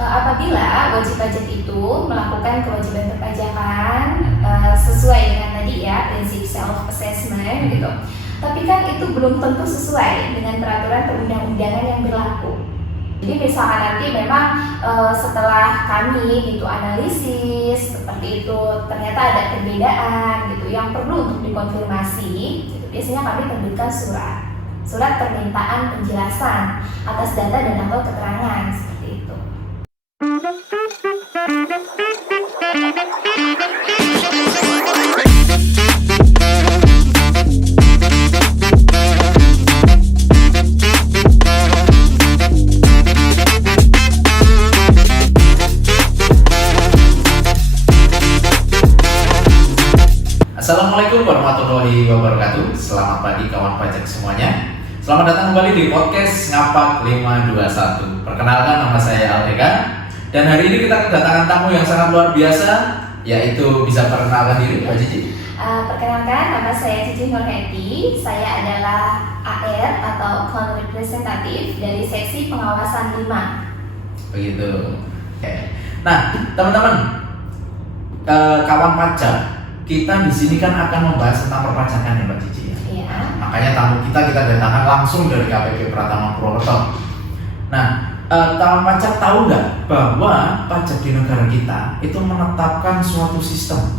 Apabila wajib pajak itu melakukan kewajiban perpajakan sesuai dengan tadi ya prinsip self assessment gitu. Tapi kan itu belum tentu sesuai dengan peraturan perundang-undangan yang berlaku. Jadi misalkan nanti memang setelah kami gitu analisis seperti itu ternyata ada perbedaan gitu yang perlu untuk dikonfirmasi gitu. Biasanya kami terbitkan surat permintaan penjelasan atas data dan atau keterangan seperti itu. Assalamualaikum warahmatullahi wabarakatuh. Selamat pagi kawan pajak semuanya. Selamat datang kembali di podcast Ngapak 521. Perkenalkan, nama saya Aldega. Dan hari ini kita kedatangan tamu yang sangat luar biasa, yaitu bisa perkenalkan diri, Mbak Cici. Perkenalkan, nama saya Cici Nurheti. Saya adalah AR atau Account Representative dari Seksi Pengawasan 5. Begitu. Oke. Nah, teman-teman, kawan pajak, kita di sini kan akan membahas tentang perpajakan ya Mbak Cici ya. Iya. Makanya tamu kita datangkan langsung dari KPP Pratama Purwokerto. Nah, kawan pajak tahu nggak bahwa pajak di negara kita itu menetapkan suatu sistem,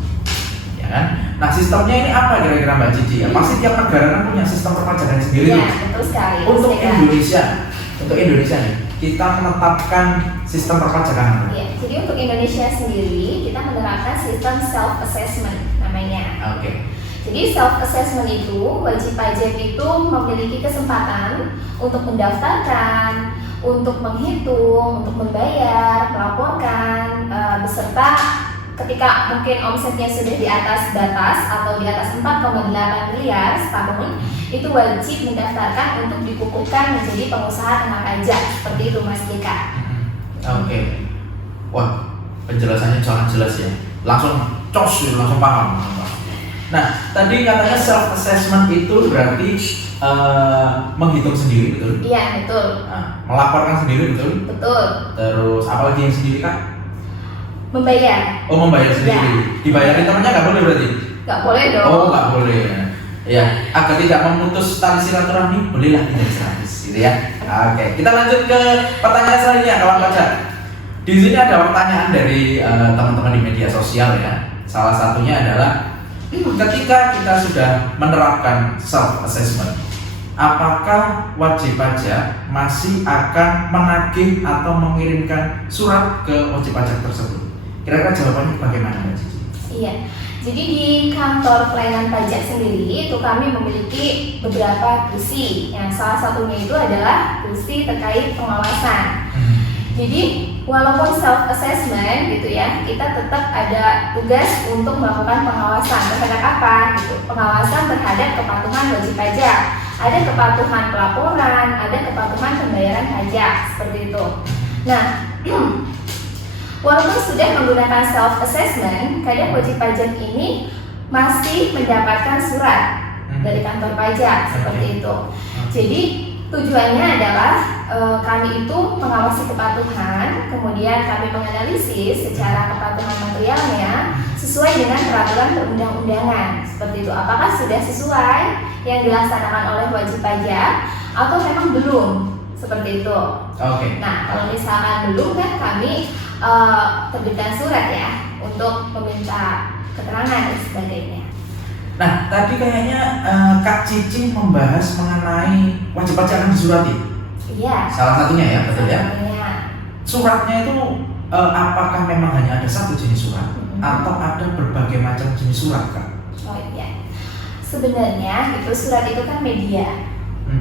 ya kan? Nah, sistemnya ini apa kira-kira Mbak Cici ya? Pasti tiap negara kan punya sistem perpajakan sendiri. Iya, betul sekali. Untuk Indonesia nih, kita menetapkan sistem perpajakan. Iya, jadi untuk Indonesia sendiri kita menerapkan sistem self assessment namanya. Oke. Jadi self assessment itu wajib pajak itu memiliki kesempatan untuk mendaftarkan, untuk menghitung, untuk membayar, melaporkan, beserta ketika mungkin omsetnya sudah di atas batas atau di atas 4,8 miliar setahun, itu wajib mendaftarkan untuk dikukuhkan menjadi pengusaha kena pajak. Seperti itu Mas Dika. Oke. Wah, penjelasannya sangat jelas ya. Langsung paham. Nah, tadi katanya self assessment itu berarti menghitung sendiri, betul? Iya, betul. Nah, melaporkan sendiri, betul? Betul. Terus apa lagi yang sendiri Kak? Membayar. Oh, membayar sendiri. Ya. Dibayarin temannya nggak boleh berarti? Nggak boleh dong. Oh, nggak boleh. Ya, agar tidak memutus tali silaturahmi, bolehlah tidak 100 gitu ya. Oke, kita lanjut ke pertanyaan selanjutnya kawan pajak. Di sini ada pertanyaan dari teman-teman di media sosial ya. Salah satunya adalah ketika kita sudah menerapkan self assessment, apakah wajib pajak masih akan menagih atau mengirimkan surat ke wajib pajak tersebut? Kira-kira jawabannya bagaimana Mbak Cici? Iya. Jadi di kantor pelayanan pajak sendiri itu kami memiliki beberapa fungsi. Yang salah satunya itu adalah fungsi terkait pengawasan. Jadi walaupun self assessment gitu ya, kita tetap ada tugas untuk melakukan pengawasan terhadap apa gitu. Pengawasan terhadap kepatuhan wajib pajak. Ada kepatuhan pelaporan, ada kepatuhan pembayaran pajak seperti itu. Nah, walaupun sudah menggunakan self assessment, kadang wajib pajak ini masih mendapatkan surat dari kantor pajak seperti itu. Jadi tujuannya adalah kami itu mengawasi kepatuhan, kemudian kami menganalisis secara kepatuhan materialnya sesuai dengan peraturan perundang-undangan seperti itu. Apakah sudah sesuai yang dilaksanakan oleh wajib pajak atau memang belum seperti itu. Oke. Nah, kalau misalkan belum kan kami terbitkan surat ya untuk meminta keterangan dan sebagainya. Nah, tadi kayaknya Kak Cici membahas mengenai wajib pajak akan disurati. Iya. Salah satunya ya, betul ya? Satunya. Suratnya itu apakah memang hanya ada satu jenis surat atau ada berbagai macam jenis surat, Kak? Oh iya. Sebenarnya itu surat itu kan media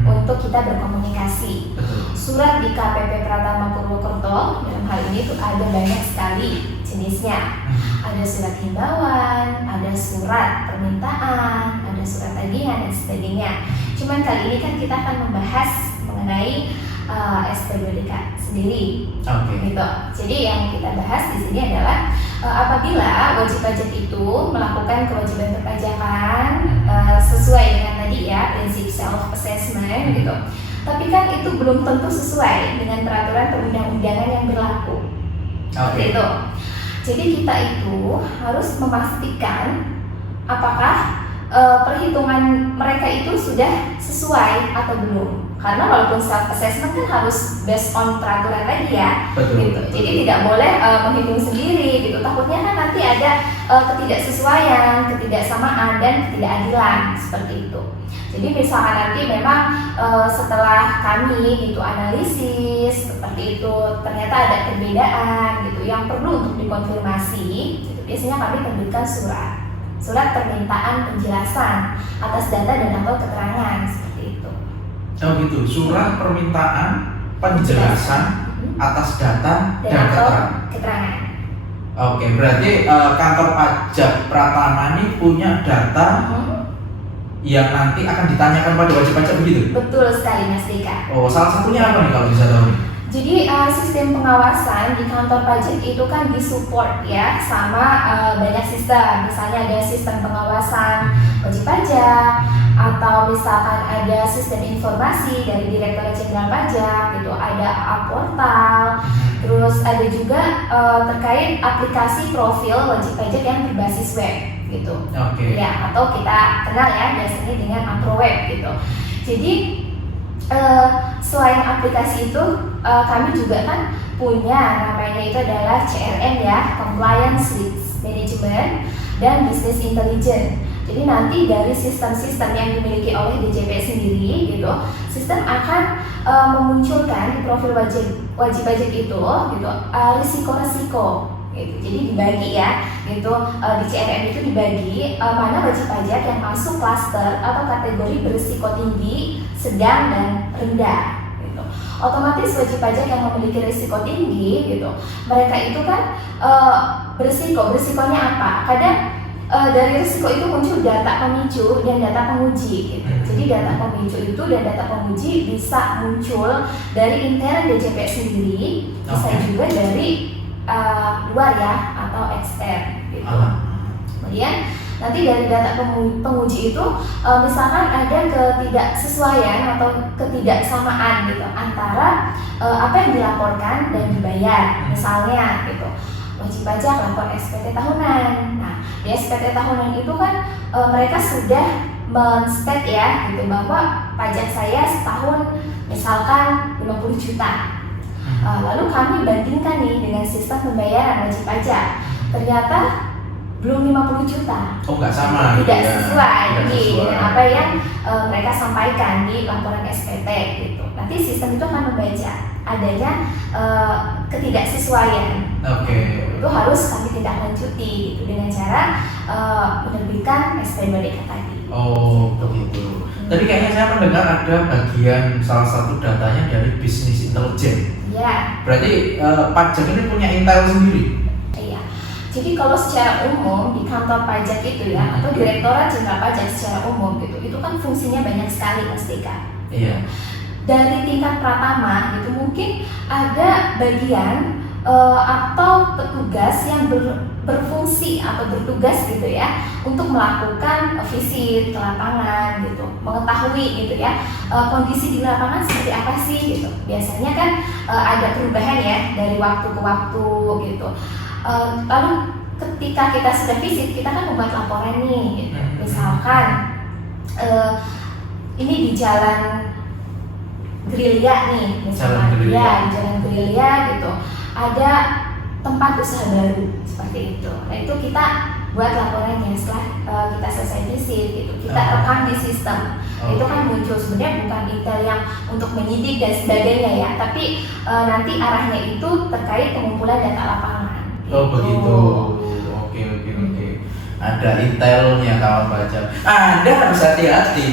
untuk kita berkomunikasi. Betul. Surat di KPP Pratama Purwokerto dalam hal ini tuh ada banyak sekali jenisnya. Ada surat himbauan, ada surat permintaan, ada surat tagihan dan sebagainya. Cuman kali ini kan kita akan membahas mengenai SPWDK sendiri. Oke. Gitu. Jadi yang kita bahas di sini adalah apabila wajib pajak itu melakukan kewajiban perpajakan sesuai dengan tadi ya prinsip self assessment gitu. Tapi kan itu belum tentu sesuai dengan peraturan perundang-undangan yang berlaku. Seperti itu. Jadi kita itu harus memastikan apakah perhitungan mereka itu sudah sesuai atau belum. Karena walaupun self assessment kan harus based on peraturan tadi ya, Betul. gitu. Jadi tidak boleh menghitung sendiri gitu. Takutnya kan nanti ada ketidaksesuaian, ketidaksamaan dan ketidakadilan seperti itu. Jadi misalkan nanti memang setelah kami gitu analisis seperti itu ternyata ada perbedaan gitu yang perlu untuk dikonfirmasi, gitu. Biasanya kami terbitkan surat permintaan penjelasan atas data dan atau keterangan seperti itu. Oh gitu, surat permintaan penjelasan atas data dan atau keterangan. keterangan. Oke, berarti kantor pajak Pratama ini punya data yang nanti akan ditanyakan pada wajib pajak begitu? Betul sekali Mas Dika. Oh, salah satunya apa nih kalau bisa tahu? Jadi sistem pengawasan di kantor pajak itu kan disupport ya sama banyak sistem. Misalnya ada sistem pengawasan wajib pajak atau misalkan ada sistem informasi dari Direktorat Jenderal Pajak gitu, ada portal. Terus ada juga terkait aplikasi profil wajib pajak yang berbasis web gitu. Oke. Ya, atau kita kenal ya biasanya dengan AproWeb gitu. Jadi selain aplikasi itu kami juga kan punya namanya itu adalah CRM ya, Compliance Risk Management dan Business Intelligence. Jadi nanti dari sistem-sistem yang dimiliki oleh DJP sendiri gitu, sistem akan memunculkan di profil wajib pajak itu gitu risiko-risiko gitu. Jadi dibagi ya gitu, di CRM itu dibagi mana wajib pajak yang masuk klaster atau kategori berisiko tinggi, sedang dan rendah gitu. Otomatis wajib pajak yang memiliki risiko tinggi gitu, mereka itu kan berisikonya apa? Kadang dari risiko itu muncul data pemicu dan data penguji gitu. Jadi data pemicu itu dan data penguji bisa muncul dari intern DJP sendiri, bisa juga dari luar ya atau ekstern gitu. Kemudian nanti dari data penguji itu misalkan ada ketidaksesuaian atau ketidaksamaan gitu antara apa yang dilaporkan dan dibayar. Misalnya gitu, wajib pajak lapor SPT tahunan. Nah, di SPT tahunan itu kan mereka sudah men-state ya gitu bahwa pajak saya setahun misalkan 50 juta. Lalu kami bandingkan nih dengan sistem pembayaran wajib pajak, ternyata belum 50 juta. Oh, nggak sama. Tidak ya. sesuai Nggak dengan apa yang mereka sampaikan di laporan SPT gitu. Nanti sistem itu akan membaca adanya ketidaksesuaian. Oke. Itu harus kami tindak lanjuti gitu dengan cara menerbitkan SP2DK tadi. Oh, begitu. Tadi kayaknya saya mendengar ada bagian salah satu datanya dari bisnis intelijen. Ya. Berarti pajak ini punya intel sendiri. Iya. Jadi kalau secara umum di kantor pajak itu ya atau Direktorat Jenderal Pajak secara umum gitu, itu kan fungsinya banyak sekali Mas Dika. Iya. Dari tingkat pratama gitu mungkin ada bagian atau petugas yang berfungsi atau bertugas gitu ya untuk melakukan visit ke lapangan gitu, mengetahui gitu ya kondisi di lapangan seperti apa sih gitu. Biasanya kan ada perubahan ya dari waktu ke waktu gitu. Lalu ketika kita sudah visit, kita kan membuat laporan nih gitu. Misalkan ini di Jalan Gerilya nih misalkan, ya di Jalan Gerilya gitu ada tempat usaha baru seperti itu. Nah itu kita buat laporannya setelah kita selesai visit gitu, kita rekam di sistem. Itu kan muncul sebenarnya bukan intel yang untuk menyidik dan sebagainya ya, tapi nanti arahnya itu terkait pengumpulan data lapangan gitu. Oh begitu. Oke. Ada intelnya kawan pajak. Anda harus hati-hati.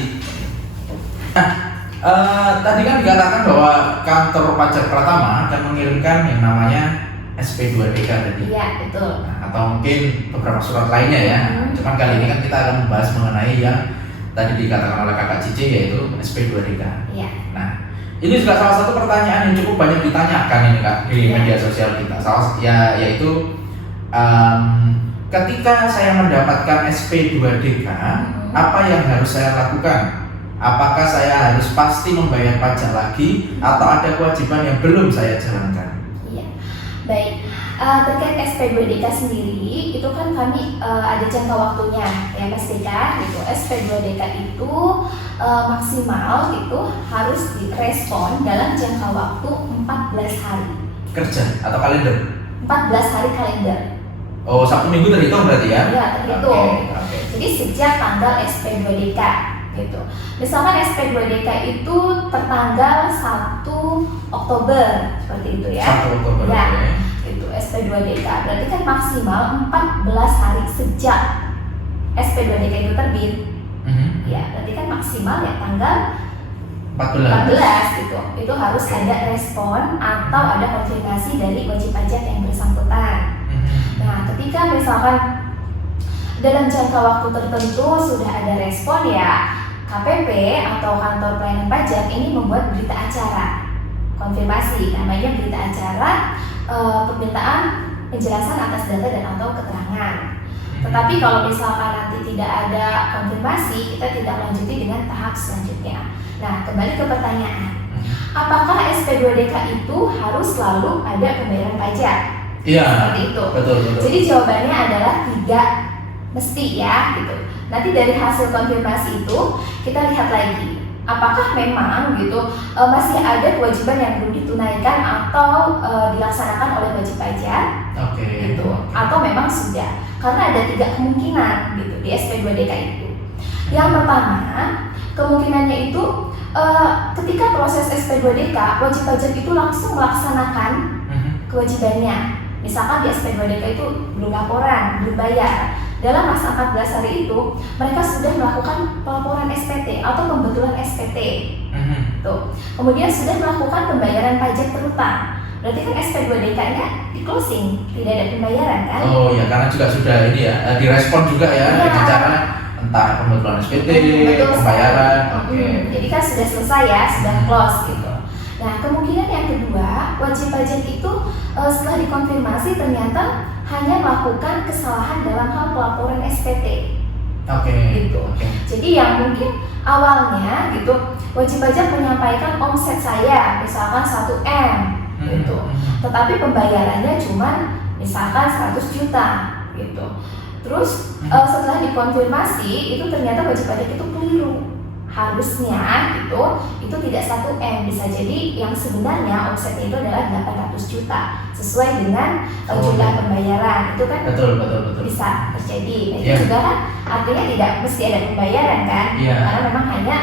Tadi kan dikatakan bahwa kantor pajak Pratama akan mengirimkan yang namanya SP2DK tadi. Iya, betul. Nah, atau mungkin beberapa surat lainnya ya. Cuman kali ini kan kita akan membahas mengenai yang tadi dikatakan oleh Kakak Cici yaitu SP2DK. Iya. Nah, ini juga salah satu pertanyaan yang cukup banyak ditanyakan ini Kak di media sosial kita. Yaitu ketika saya mendapatkan SP2DK, apa yang harus saya lakukan? Apakah saya harus pasti membayar pajak lagi atau ada kewajiban yang belum saya jalankan? Iya, baik. Terkait SP2DK sendiri, itu kan kami ada jangka waktunya ya Mas Deka gitu. SP2DK itu maksimal itu harus direspon dalam jangka waktu 14 hari. Kerja atau kalender? 14 hari kalender. Oh, Sabtu Minggu terhitung berarti ya? Iya, terhitung. Oke. Jadi sejak tanggal SP2DK gitu. Misalkan SP2DK itu tertanggal 1 Oktober seperti itu ya. 1 Oktober. Ya, Oke. itu SP2DK. Berarti kan maksimal 14 hari sejak SP2DK itu terbit. Ya, berarti kan maksimal ya tanggal 14 gitu. Itu harus ada respon atau ada konfirmasi dari wajib pajak yang bersangkutan. Nah, ketika misalkan dalam jangka waktu tertentu sudah ada respon ya, KPP atau kantor pelayanan pajak ini membuat berita acara konfirmasi, namanya berita acara permintaan penjelasan atas data dan atau keterangan. Tetapi kalau misalkan nanti tidak ada konfirmasi, kita tidak lanjuti dengan tahap selanjutnya. Nah, kembali ke pertanyaan, apakah SP2DK itu harus selalu ada pembayaran pajak? Iya. Seperti itu. Betul. Jadi jawabannya adalah tidak mesti ya gitu. Nanti dari hasil konfirmasi itu kita lihat lagi, apakah memang gitu masih ada kewajiban yang belum ditunaikan atau dilaksanakan oleh wajib pajak, gitu. Atau memang sudah. Karena ada 3 kemungkinan gitu di SP2DK itu. Yang pertama, kemungkinannya itu ketika proses SP2DK, wajib pajak itu langsung melaksanakan kewajibannya. Misalkan di SP2DK itu belum laporan, belum bayar. Dalam masa 14 hari itu, mereka sudah melakukan pelaporan SPT atau pembetulan SPT. Tuh. Kemudian sudah melakukan pembayaran pajak terutang. Berarti kan SP2DK-nya di closing, tidak ada pembayaran kan? Oh ya, karena juga sudah ini ya, direspon juga ya dengan cara entah pembetulan SPT, pembayaran. Jadi kan sudah selesai ya, sudah close gitu. Nah, kemungkinan yang kedua, wajib pajak itu setelah dikonfirmasi ternyata hanya melakukan kesalahan dalam hal pelaporan SPT. Gitu. Jadi yang mungkin awalnya gitu, wajib pajak menyampaikan omset saya misalkan 1M gitu. Tetapi pembayarannya cuma misalkan 100 juta gitu. Terus setelah dikonfirmasi itu ternyata wajib pajak itu keliru. Harusnya gitu, itu tidak 1M, bisa jadi yang sebenarnya omsetnya itu adalah 800 juta sesuai dengan jumlah pembayaran. Itu kan betul. bisa terjadi. Nah, itu juga kan artinya tidak mesti ada pembayaran kan? Karena memang hanya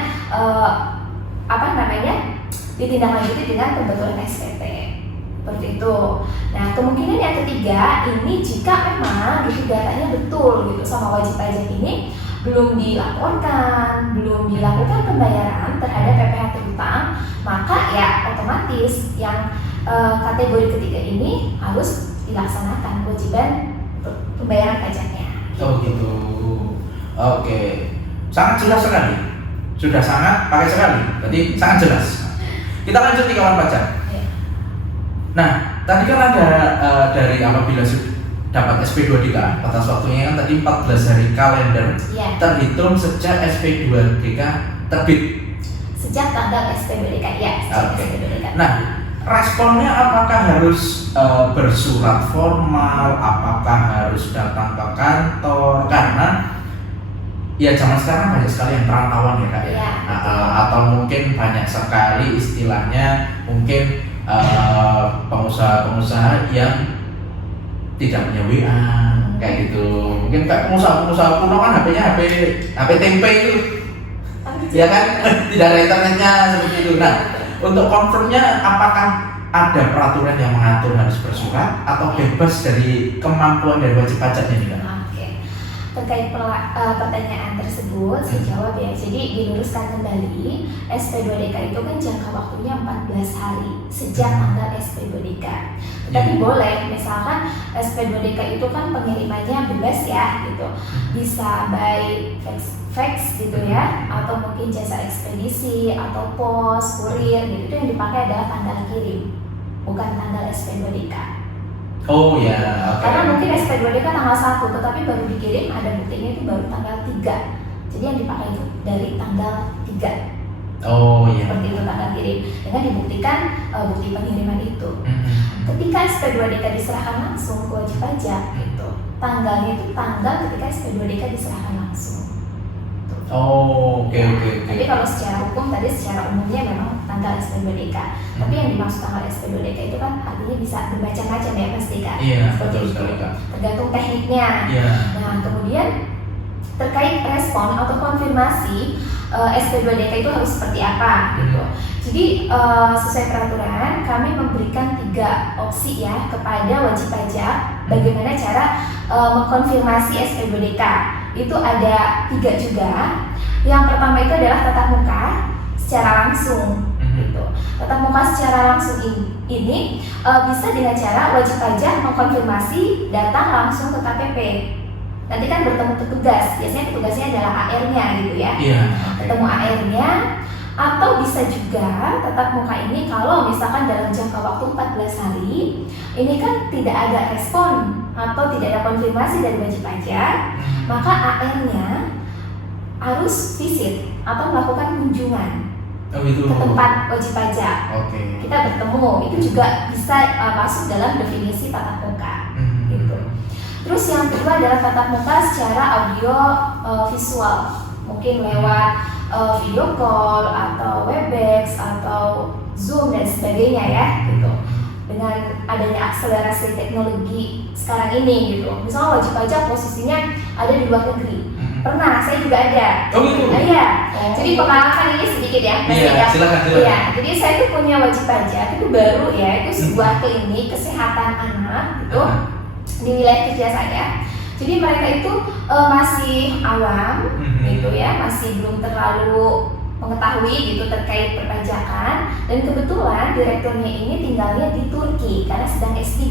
ditindaklanjuti dengan pembetulan SPT. Seperti itu. Nah, kemungkinan yang ketiga ini jika memang gitu datanya betul gitu sama wajib pajak ini belum dilaporkan, belum dilakukan pembayaran terhadap PPh terutang, maka ya otomatis yang kategori ketiga ini harus dilaksanakan kewajiban pembayaran pajaknya. Oh gitu. Oke. Sangat jelas sekali. Sudah sangat pakai sekali. Berarti sangat jelas. Kita lanjut nih kawan pajak. Nah, tadi kan ada dari apabila dapat SP2DK, batas waktunya kan tadi 14 hari kalender, terhitung sejak SP2DK terbit. Sejak tanggal SP2DK ya. SP2DK. Nah, responnya apakah harus bersurat formal, apakah harus datang ke kantor? Karena ya zaman sekarang banyak sekali yang perantauan ya Kak ya. Atau mungkin banyak sekali istilahnya mungkin pengusaha-pengusaha yang tidak punya WA kayak gitu. Mungkin kayak pengusaha kuno kan HP-nya HP tempe itu. Ya kan? Tidak ada internetnya seperti itu. Nah, untuk confirmnya apakah ada peraturan yang mengatur harus bersurat atau bebas dari kemampuan dari wajib pajaknya nih Kak? Terkait pertanyaan tersebut, saya jawab ya. Jadi diluruskan kembali, SP2DK itu kan jangka waktunya 14 hari sejak tanggal SP2DK. Tapi boleh, misalkan SP2DK itu kan pengirimannya bebas ya, gitu. Bisa by fax gitu ya, atau mungkin jasa ekspedisi atau pos, kurir, gitu. Itu yang dipakai adalah tanggal kirim, bukan tanggal SP2DK. Oh ya, Karena mungkin SP2DK tanggal 1, tetapi baru dikirim ada buktinya itu baru tanggal 3. Jadi yang dipakai itu dari tanggal 3. Oh iya. Seperti itu tanggal kirim. Dengan dibuktikan bukti pengiriman itu. Ketika SP2DK diserahkan langsung ke wajib pajak, gitu, tanggalnya itu tanggal ketika SP2DK diserahkan langsung. Oh, oke. Tapi kalau secara hukum tadi secara umumnya memang tanggal SP2DK. Tapi yang dimaksud tanggal SP2DK itu kan artinya bisa bermacam-macam ya pasti Kak. Iya, Seperti betul itu. sekali Kak. Tergantung tekniknya. Iya. Nah, kemudian terkait respon atau konfirmasi SP2DK itu harus seperti apa gitu. Jadi sesuai peraturan kami memberikan 3 opsi ya kepada wajib pajak bagaimana cara mengkonfirmasi SP2DK. Itu ada 3 juga. Yang pertama itu adalah tatap muka secara langsung gitu. Tatap muka secara langsung ini bisa dengan cara wajib pajak mengkonfirmasi datang langsung ke KPP. Nanti kan bertemu petugas, biasanya petugasnya adalah AR-nya gitu ya. Iya. Ketemu AR-nya, atau bisa juga tatap muka ini kalau misalkan dalam jangka waktu 14 hari ini kan tidak ada respon atau tidak ada konfirmasi dari wajib pajak, maka AR-nya harus visit atau melakukan kunjungan gitu. ke tempat wajib pajak. Oke. Kita bertemu, itu juga bisa masuk dalam definisi tatap muka gitu. Terus yang kedua adalah tatap muka secara audio visual, mungkin lewat video call atau Webex atau Zoom dan sebagainya ya gitu. Dengan adanya akselerasi teknologi sekarang ini gitu. Misalnya wajib pajak posisinya ada di luar negeri. Pernah, saya juga ada. Oh gitu? Nah, iya. Jadi pengalaman ini sedikit ya. Iya, silakan. Iya, jadi saya tuh punya wajib pajak itu baru ya, itu sebuah klinik kesehatan anak gitu di wilayah kerja saya. Jadi mereka itu masih awam gitu ya, masih belum terlalu mengetahui gitu terkait perpajakan, dan kebetulan direkturnya ini tinggalnya di Turki karena sedang S3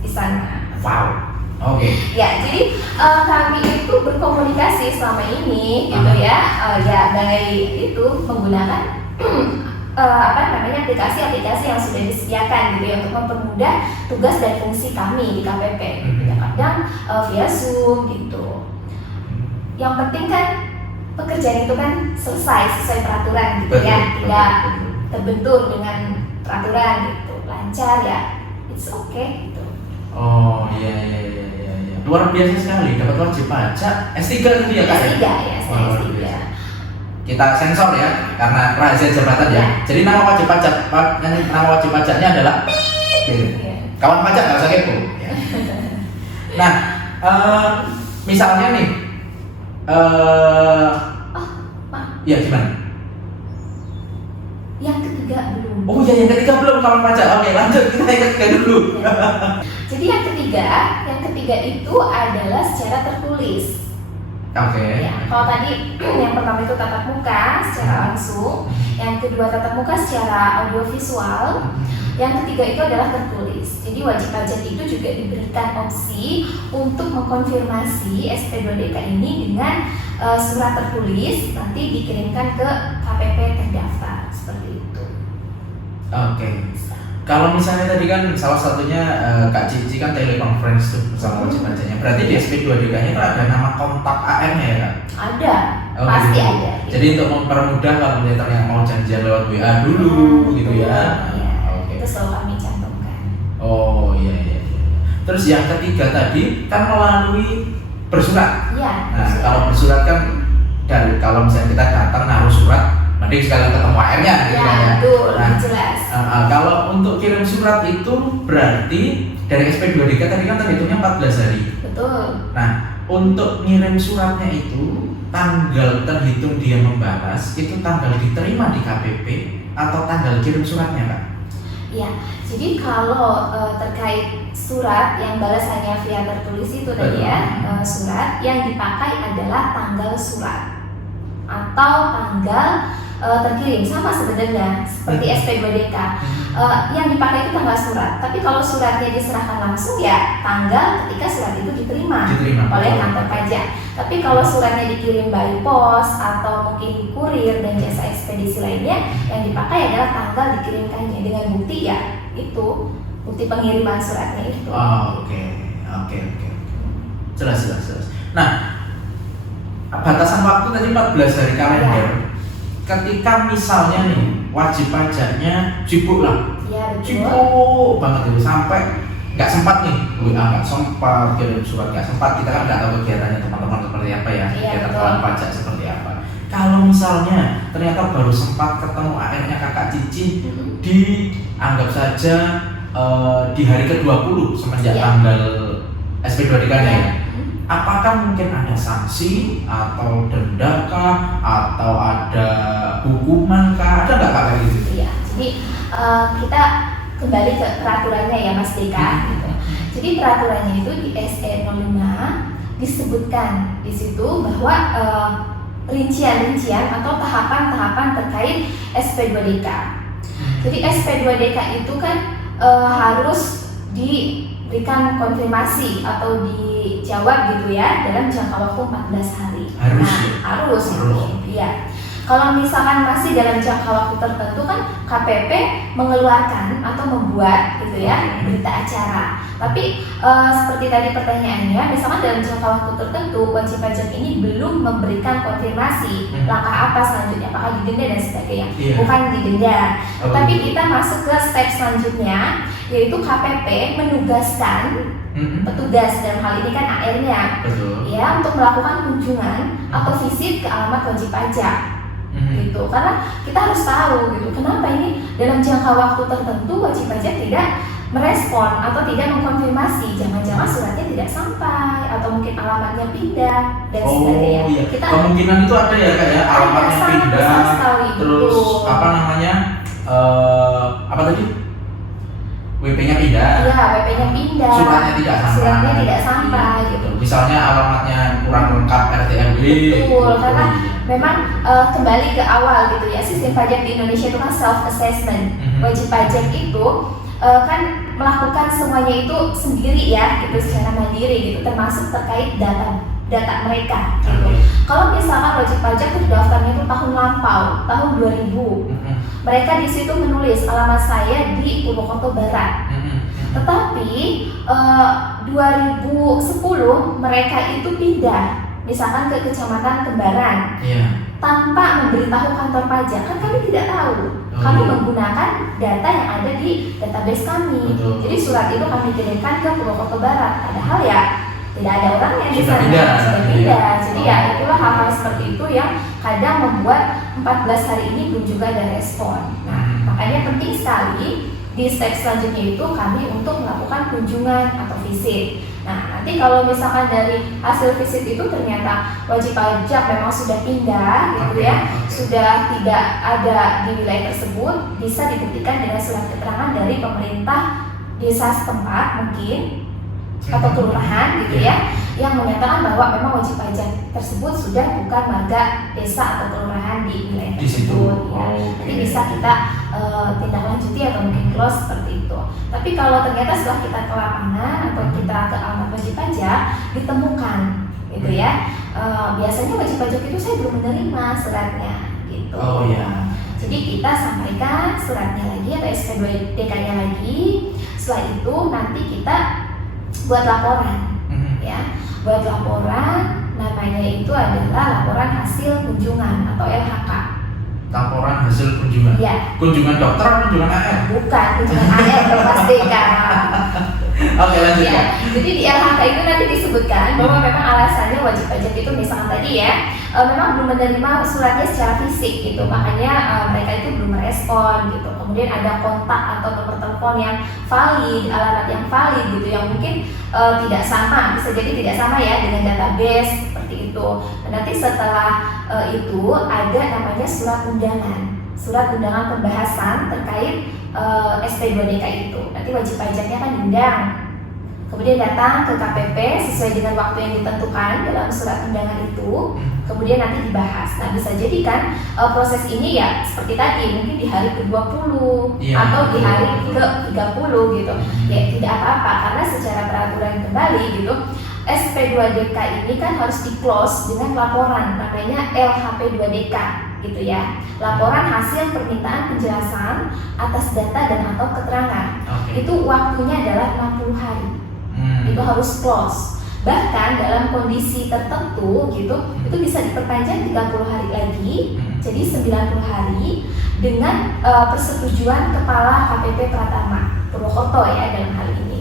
di sana. Wow. Oke. Ya, jadi kami itu berkomunikasi selama ini gitu ya, ya baik itu menggunakan aplikasi-aplikasi yang sudah disediakan gitu ya untuk mempermudah tugas dan fungsi kami di KPP. Kadang via Zoom gitu. Yang penting kan pekerjaan itu kan selesai sesuai peraturan gitu ya, tidak terbentur dengan peraturan gitu, lancar ya, it's okay gitu. Oh iya. Luar biasa sekali, dapat wajib pajak S3 itu ya Kak? S3 ya, saya S3. Kita sensor ya, karena rahasia jabatan ya. Jadi nama wajib pajaknya adalah kawan pajak nggak usah kepo. Ya. Nah, misalnya nih, ya gimana? Yang ketiga belum. Oh ya, yang ketiga belum kawan pajak. Oke, lanjut kita yang ketiga dulu. Jadi yang ketiga itu adalah secara tertulis. Oke. Ya, kalau tadi yang pertama itu tatap muka secara langsung, yang kedua tatap muka secara audio visual, yang ketiga itu adalah tertulis. Jadi wajib pajak itu juga diberikan opsi untuk mengkonfirmasi SP2DK ini dengan surat tertulis, nanti dikirimkan ke KPP terdaftar seperti itu. Oke. Kalau misalnya tadi kan salah satunya Kak Cici kan teleconference tuh bersama wajib pajaknya. Berarti di SP2DK-nya itu ada nama kontak AR-nya ya Kak? Ada, pasti gitu. ada. Jadi untuk mempermudah kalau misalnya yang mau janjian lewat WA dulu gitu ya. Iya, Oke. itu selalu kami cantumkan. Oh iya. Terus yang ketiga tadi kan melalui bersurat. Iya. Nah kalau bersurat kan kalau misalnya kita datang naruh surat, mending sekalian ketemu AR-nya gitu Ya, kan ya. betul, Nah, jelas. kalau untuk kirim surat itu berarti dari SP2DK tadi kan terhitungnya 14 hari. Betul. Nah, untuk ngirim suratnya itu tanggal terhitung dia membalas itu tanggal diterima di KPP atau tanggal kirim suratnya Kak? Ya, jadi kalau terkait surat yang balas hanya via tertulis itu tadi ya, surat yang dipakai adalah tanggal surat atau tanggal terkirim, sama sebenarnya seperti SP2DK. Yang dipakai itu tanggal surat, tapi kalau suratnya diserahkan langsung ya tanggal ketika surat itu diterima oleh kantor pajak. Tapi kalau suratnya dikirim by post atau mungkin kurir dan jasa ekspedisi lainnya, yang dipakai adalah tanggal dikirimkannya dengan bukti ya itu bukti pengiriman suratnya itu. Oke. Jelas. Nah, batasan waktu tadi 14 hari kalender. Ya. Ketika misalnya nih wajib pajaknya sibuk lah, Ya, betul. sibuk banget itu sampai nggak sempat nih WA nggak sempat, kirim surat nggak sempat, kita kan nggak tahu kegiatannya teman-teman seperti apa ya, Iya, kegiatan betul. kawan pajak seperti apa. Kalau misalnya ternyata baru sempat ketemu AR-nya kakak Cici dianggap saja di hari ke-20 semenjak Iya. tanggal SP2DK-nya ya. Iya. Apakah mungkin ada sanksi atau denda kah atau ada hukuman kah? Ada nggak kak kayak gitu? Iya, jadi kita kembali ke peraturannya ya Mas Deka gitu. Jadi peraturannya itu di SE 05 disebutkan di situ bahwa rincian-rincian atau tahapan-tahapan terkait SP2DK. Jadi SP2DK itu kan harus diberikan konfirmasi atau dijawab gitu ya dalam jangka waktu 14 hari. Harus. Nah, harus. Iya. Kalau misalkan masih dalam jangka waktu tertentu kan KPP mengeluarkan atau membuat gitu ya berita acara. Tapi seperti tadi pertanyaannya, misalkan dalam jangka waktu tertentu wajib pajak ini belum memberikan konfirmasi langkah apa selanjutnya, apakah didenda dan sebagainya. Iya. Bukan didenda, Oh, tapi gitu. kita masuk ke step selanjutnya, yaitu KPP menugaskan petugas, dalam hal ini kan AR-nya Betul. ya, untuk melakukan kunjungan atau visit ke alamat wajib pajak gitu, karena kita harus tahu gitu kenapa ini dalam jangka waktu tertentu wajib pajak tidak merespon atau tidak mengkonfirmasi, jangan-jangan suratnya tidak sampai atau mungkin alamatnya pindah dan sebagainya. Oh iya, Kita kemungkinan itu ada ya kak ya, alamatnya sangat pindah, besar sekali, terus betul. apa namanya, apa tadi, WP-nya pindah, ya WP-nya pindah, suratnya tidak sampai, suratnya tidak sampai gitu. Misalnya alamatnya kurang lengkap RT RW. Betul, karena memang kembali ke awal gitu ya, sistem pajak di Indonesia itu kan self assessment. Wajib pajak itu kan melakukan semuanya itu sendiri ya, gitu secara mandiri gitu, termasuk terkait data mereka gitu. Kalau misalkan wajib pajak itu daftarnya itu tahun lampau, tahun 2000, mereka di situ menulis alamat saya di Purwokerto Barat. Tetapi 2010 mereka itu pindah, misalkan ke Kecamatan Kembaran, tanpa memberitahu kantor pajak, kan kami tidak tahu. Kami menggunakan data yang ada di database kami. Betul. Jadi surat itu kami kirimkan ke Purwokerto Barat, padahal ya tidak ada orang yang di Sudah sana, pindah. sudah pindah. Jadi ya itulah hal-hal seperti itu yang kadang membuat 14 hari ini belum juga ada respon. Nah, makanya penting sekali di step selanjutnya itu kami untuk melakukan kunjungan atau visit. Nah, nanti kalau misalkan dari hasil visit itu ternyata wajib pajak memang sudah pindah gitu ya, sudah tidak ada di wilayah tersebut, bisa dibuktikan dengan surat keterangan dari pemerintah desa setempat mungkin atau kelurahan gitu ya, yang menyatakan bahwa memang wajib pajak tersebut sudah bukan marga desa atau kelurahan di wilayah Di situ. tersebut ya. Oke. Nanti bisa kita tindak lanjuti atau mungkin close seperti itu. Tapi kalau ternyata setelah kita ke lapangan atau kita ke alamat wajib pajak ditemukan gitu ya, biasanya wajib pajak itu saya belum menerima suratnya gitu. Oh ya. Jadi kita sampaikan suratnya lagi atau SP2DK-nya lagi. Setelah itu nanti kita buat laporan ya, buat laporan, namanya itu adalah laporan hasil kunjungan atau LHK. Laporan hasil kunjungan. Ya, Kunjungan dokter atau kunjungan AR? bukan kunjungan AR atau Mas Deka. Oke, lanjut ya. Ya, jadi di LHK itu nanti disebutkan bahwa memang alasannya wajib pajak itu misalkan tadi ya, memang belum menerima suratnya secara fisik gitu, makanya mereka itu belum merespon gitu. Kemudian ada kontak atau nomor telepon yang valid, alamat yang valid gitu, yang mungkin tidak sama, bisa jadi tidak sama ya dengan database seperti itu. Dan nanti setelah itu ada namanya surat undangan pembahasan terkait SP2DK itu. Nanti wajib pajaknya kan diundang, kemudian datang ke KPP sesuai dengan waktu yang ditentukan dalam surat undangan itu, kemudian nanti dibahas. Nah, bisa jadi kan proses ini ya seperti tadi, mungkin di hari ke-20 Iya, atau di hari betul. ke-30 gitu. Ya tidak apa-apa, karena secara peraturan kembali gitu, SP2DK ini kan harus di-close dengan laporan namanya LHP2DK gitu ya. Laporan hasil permintaan penjelasan atas data dan atau keterangan. Oke. Itu waktunya adalah 60 hari. Itu harus close. Bahkan dalam kondisi tertentu gitu, itu bisa diperpanjang 30 hari lagi, jadi 90 hari. dengan persetujuan Kepala KPP Pratama Purwokerto ya dalam hal ini.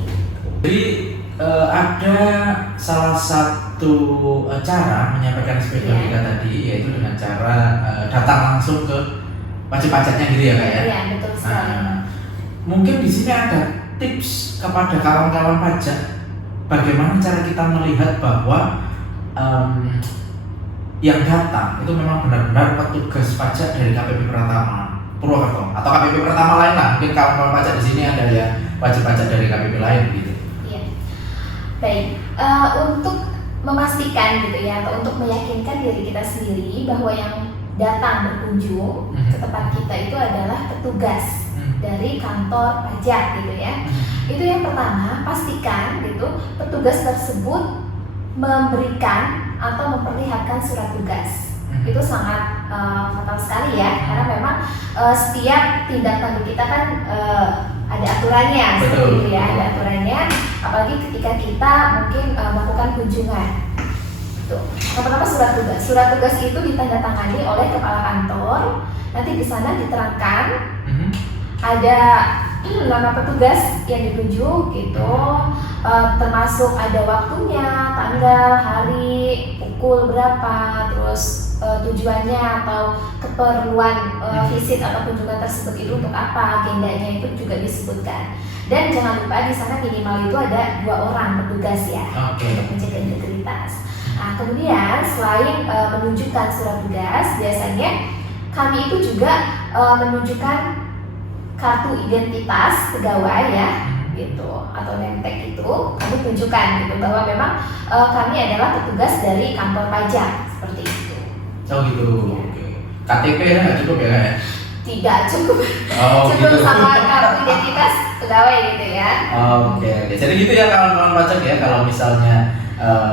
Jadi ada salah satu cara menyampaikan SPK tadi, yaitu dengan cara datang langsung ke wajib pajaknya gitu ya Kak ya? Iya, betul sekali. Mungkin di sini ada tips kepada kawan-kawan pajak bagaimana cara kita melihat bahwa yang datang itu memang benar-benar petugas pajak dari KPP Pratama Purwokerto atau KPP Pratama lain lah. Mungkin kawan-kawan pajak di sini ada ya wajib pajak dari KPP lain gitu. Baik, untuk memastikan gitu ya, atau untuk meyakinkan diri kita sendiri bahwa yang datang berkunjung ke tempat kita itu adalah petugas dari kantor pajak gitu ya. Itu yang pertama, pastikan gitu petugas tersebut memberikan atau memperlihatkan surat tugas. Itu sangat fatal sekali ya, karena memang setiap tindak tanduk kita kan ada aturannya, seperti itu ya, ada aturannya. Apalagi ketika kita mungkin melakukan kunjungan. Tuh. Yang pertama surat tugas. Surat tugas itu ditandatangani oleh kepala kantor. Nanti di sana diterangkan ada nama petugas yang ditunjuk gitu, termasuk ada waktunya, tanggal, hari, pukul berapa, terus tujuannya atau keperluan visit atau kunjungan tersebut itu untuk apa, agendanya itu juga disebutkan. Dan jangan lupa di sana minimal itu ada 2 orang petugas ya, untuk menjaga integritas. Nah, kemudian selain menunjukkan surat tugas, biasanya kami itu juga menunjukkan kartu identitas pegawai ya, gitu, atau nemtek itu kami tunjukkan gitu bahwa memang kami adalah petugas dari kantor pajak seperti itu. Oh gitu. Ya. KTP ya nggak cukup ya? Tidak cukup. Cukup gitu. sama kartu identitas pegawai gitu ya. Oke. Jadi gitu ya kawan-kawan pajak ya, kalau misalnya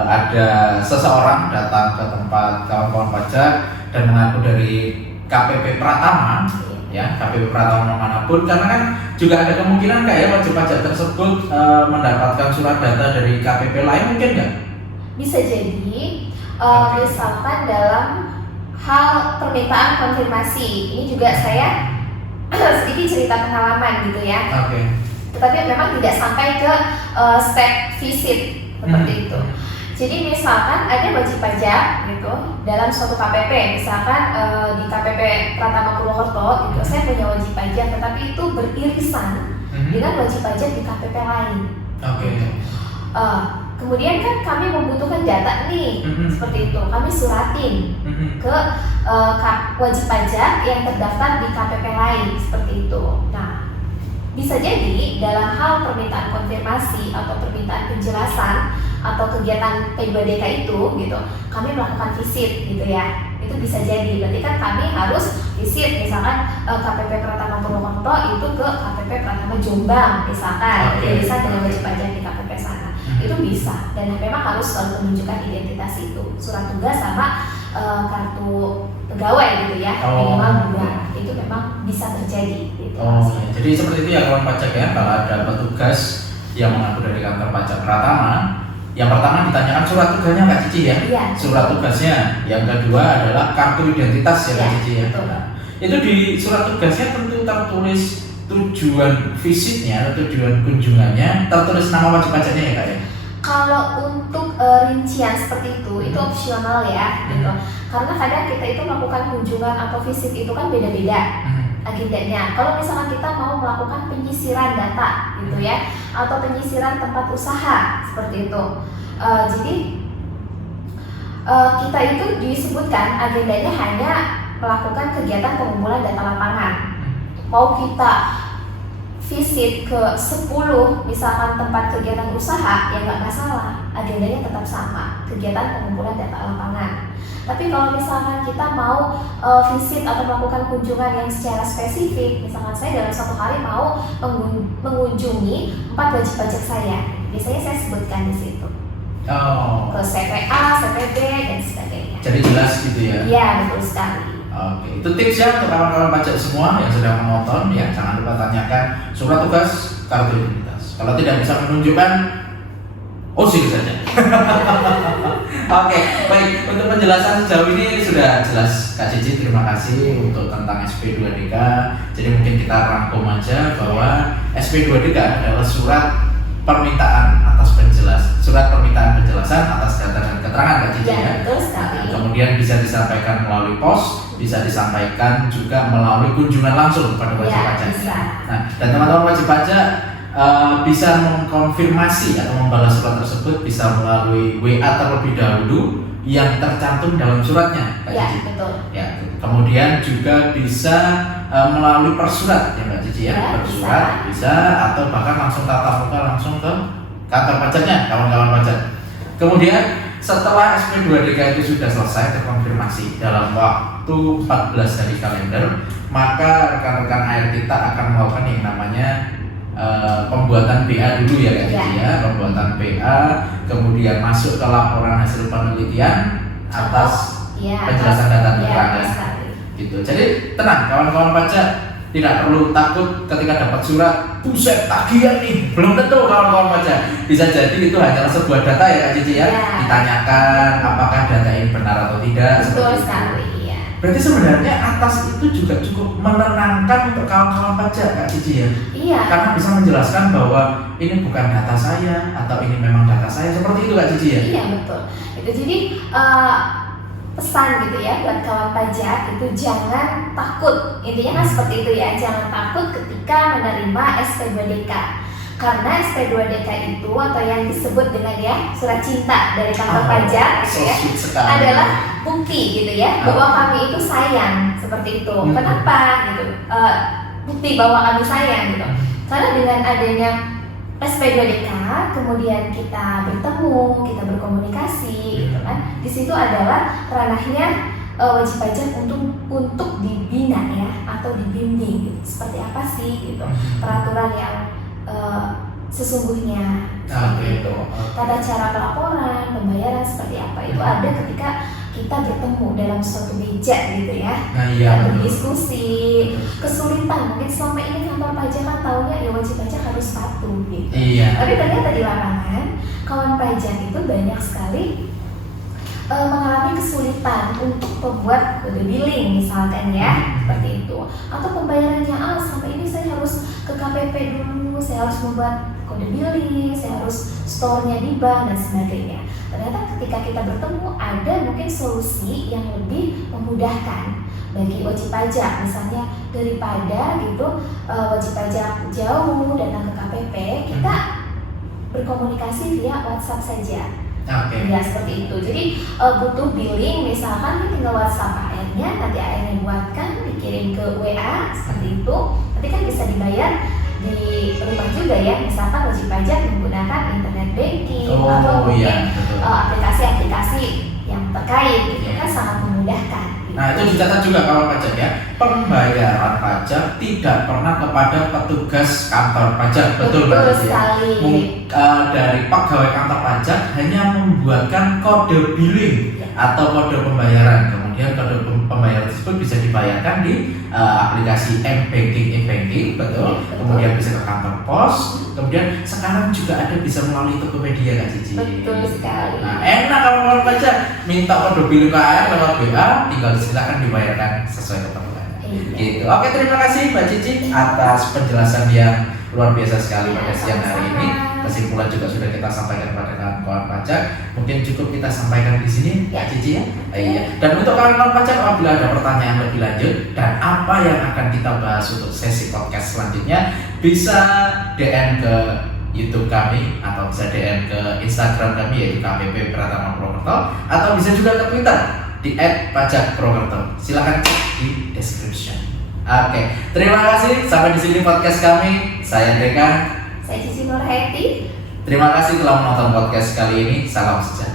ada seseorang datang ke tempat kawan-kawan pajak dan mengaku dari KPP Pratama, ya KPP Pratama manapun, karena kan juga ada kemungkinan kayak wajib pajak tersebut mendapatkan surat data dari KPP lain, mungkin nggak? Bisa jadi misalkan dalam hal permintaan konfirmasi, ini juga saya sedikit cerita pengalaman gitu ya. Tetapi memang tidak sampai ke step visit seperti itu. Jadi misalkan ada wajib pajak gitu dalam suatu KPP, misalkan di KPP Pratama Purwokerto gitu, saya punya wajib pajak, tetapi itu beririsan dengan wajib pajak di KPP lain. Kemudian kan kami membutuhkan data nih, seperti itu. Kami suratin ke wajib pajak yang terdaftar di KPP lain, seperti itu. Nah, bisa jadi dalam hal permintaan konfirmasi atau permintaan penjelasan atau kegiatan P2DK itu gitu, kami melakukan visit gitu ya. Itu bisa jadi, berarti kan kami harus visit misalkan KPP Pratama Purwokerto itu ke KPP Pratama Jombang misalkan, bisa dengan wajib pajak di KPP sana. Itu bisa, dan memang harus selalu menunjukkan identitas itu, surat tugas sama kartu pegawai gitu ya, minimal 2. Itu memang bisa terjadi gitu. Jadi seperti itu ya kawan pajak ya, kalau ada petugas yang mengaku dari kantor pajak Pratama, yang pertama ditanyakan surat tugasnya Kak Cici ya? Iya. Surat tugasnya. Yang kedua adalah kartu identitas ya Kak Cici ya? Itu di surat tugasnya tentu tertulis tujuan visitnya atau tujuan kunjungannya, tertulis nama wajib pajaknya ya Kak ya? Kalau untuk rincian seperti itu opsional ya gitu. Karena kadang kita itu melakukan kunjungan atau visit itu kan beda-beda agendanya. Kalau misalkan kita mau melakukan penyisiran data gitu ya, atau penyisiran tempat usaha seperti itu, jadi kita itu disebutkan agendanya hanya melakukan kegiatan pengumpulan data lapangan. Mau kita visit ke 10 misalkan tempat kegiatan usaha, ya nggak masalah, agendanya tetap sama, kegiatan pengumpulan data lapangan. Tapi kalau misalkan kita mau visit atau melakukan kunjungan yang secara spesifik, misalkan saya dalam 1 hari mau mengunjungi 4 wajib pajak saya, biasanya saya sebutkan di situ. Ke CPA, CPB dan sebagainya. Jadi jelas gitu ya? Iya, betul sekali. Itu tips ya untuk kawan-kawan pajak semua yang sedang menonton ya, jangan lupa tanyakan surat tugas, kartu identitas. Kalau tidak bisa menunjukkan, usir saja. Oke, baik. Untuk penjelasan sejauh ini sudah jelas Kak Cici. Terima kasih untuk tentang SP2DK. Jadi mungkin kita rangkum aja bahwa SP2DK adalah surat permintaan penjelasan atas data dan keterangan Kak Cici ya. Betul sekali. Kemudian bisa disampaikan melalui pos, bisa disampaikan juga melalui kunjungan langsung kepada wajib pajak. Bisa. Nah, dan teman-teman wajib pajak bisa mengkonfirmasi atau membalas surat tersebut bisa melalui WA terlebih dahulu yang tercantum dalam suratnya, Kak Ya, Cici. betul. Ya, kemudian juga bisa melalui persurat ya Mbak Cici ya, Ya, persurat bisa atau bahkan langsung tatap muka langsung ke kantor pajaknya, kawan-kawan pajak. Kemudian setelah SP2DK itu sudah selesai terkonfirmasi dalam waktu 14 hari kalender, maka rekan-rekan AR kita akan melakukan yang namanya pembuatan BA dulu ya Kak Cici ya, pembuatan BA, kemudian masuk ke laporan hasil penelitian atas penjelasan data keterangan gitu. Jadi tenang kawan-kawan pajak, tidak perlu takut ketika dapat surat buset tagihan nih, belum tentu kawan-kawan pajak. Bisa jadi itu hanyalah sebuah data ya Kak Cici ya, ditanyakan apakah data ini benar atau tidak. Betul sekali ya. Berarti sebenarnya atas itu juga cukup menenangkan untuk kawan-kawan pajak Kak Cici ya. Iya. Karena bisa menjelaskan bahwa ini bukan data saya atau ini memang data saya, seperti itu Kak Cici ya. Iya betul. Itu jadi pesan gitu ya buat kawan pajak itu jangan takut, intinya kan seperti itu ya, jangan takut ketika menerima SP2DK karena SP2DK itu atau yang disebut dengan ya surat cinta dari kantor pajak gitu ya adalah bukti gitu ya bahwa kami itu sayang, seperti itu. Kenapa gitu? Bukti bahwa kami sayang gitu karena dengan adanya SP2DK kemudian kita bertemu, kita berkomunikasi gitu kan. Di situ adalah ranahnya wajib pajak untuk dibina ya atau dibimbing gitu. Seperti apa sih gitu peraturan yang sesungguhnya gitu. Tata cara pelaporan, pembayaran seperti apa itu ada ketika kita bertemu dalam suatu meja gitu ya. Nah, iya, berdiskusi, kesulitan mungkin selama ini kantor pajak kan taunya ya wajib pajak harus patuh gitu. Iya. Tapi ternyata di lapangan kawan pajak itu banyak sekali mengalami kesulitan untuk membuat kode billing misalkan ya, seperti itu. Atau pembayarannya sampai ini saya harus ke KPP dulu, saya harus membuat kode billing, saya harus store-nya di bank dan sebagainya. Ternyata ketika kita bertemu ada mungkin solusi yang lebih memudahkan bagi wajib pajak, misalnya daripada gitu wajib pajak jauh datang ke KPP, kita berkomunikasi via WhatsApp saja. Ya seperti itu. Jadi butuh billing misalkan tinggal WhatsApp AR-nya, nanti AR-nya buatkan, dikirim ke WA seperti itu. Nanti kan bisa dibayar di rumah juga ya, misalkan wajib pajak menggunakan internet banking atau mungkin aplikasi-aplikasi yang terkait itu kan sangat memudahkan. Nah itu dicatat juga kawan pajak ya, pembayaran pajak tidak pernah kepada petugas kantor pajak. Betul sekali. Dari pegawai kantor pajak hanya membuatkan kode billing atau kode pembayaran. Kemudian kode pembayaran tersebut bisa dibayarkan di aplikasi m-banking, betul. Kemudian bisa ke kantor pos. Kemudian sekarang juga ada bisa melalui Tokopedia Kak Cici. Betul sekali. Nah enak kalau kawan pajak minta kode billing ke AR lewat WA, tinggal silakan dibayarkan sesuai keperluan. Gitu. Oke, terima kasih Mbak Cici atas penjelasan yang luar biasa sekali pada siang hari ini. Kesimpulan juga sudah kita sampaikan kepada kawan-kawan pajak. Mungkin cukup kita sampaikan di sini, Mbak Cici ya. Iya. Dan untuk kawan-kawan pajak, apabila ada pertanyaan lebih lanjut dan apa yang akan kita bahas untuk sesi podcast selanjutnya, bisa DM ke YouTube kami atau bisa DM ke Instagram kami yaitu KPP Pratama Prokerto atau bisa juga ke Twitter di @pajakprokerto. Silakan cek di description. Oke, terima kasih sampai di sini podcast kami. Saya Andreka. Saya Cici Nurhaiti. Terima kasih telah menonton podcast kali ini. Salam sejahtera.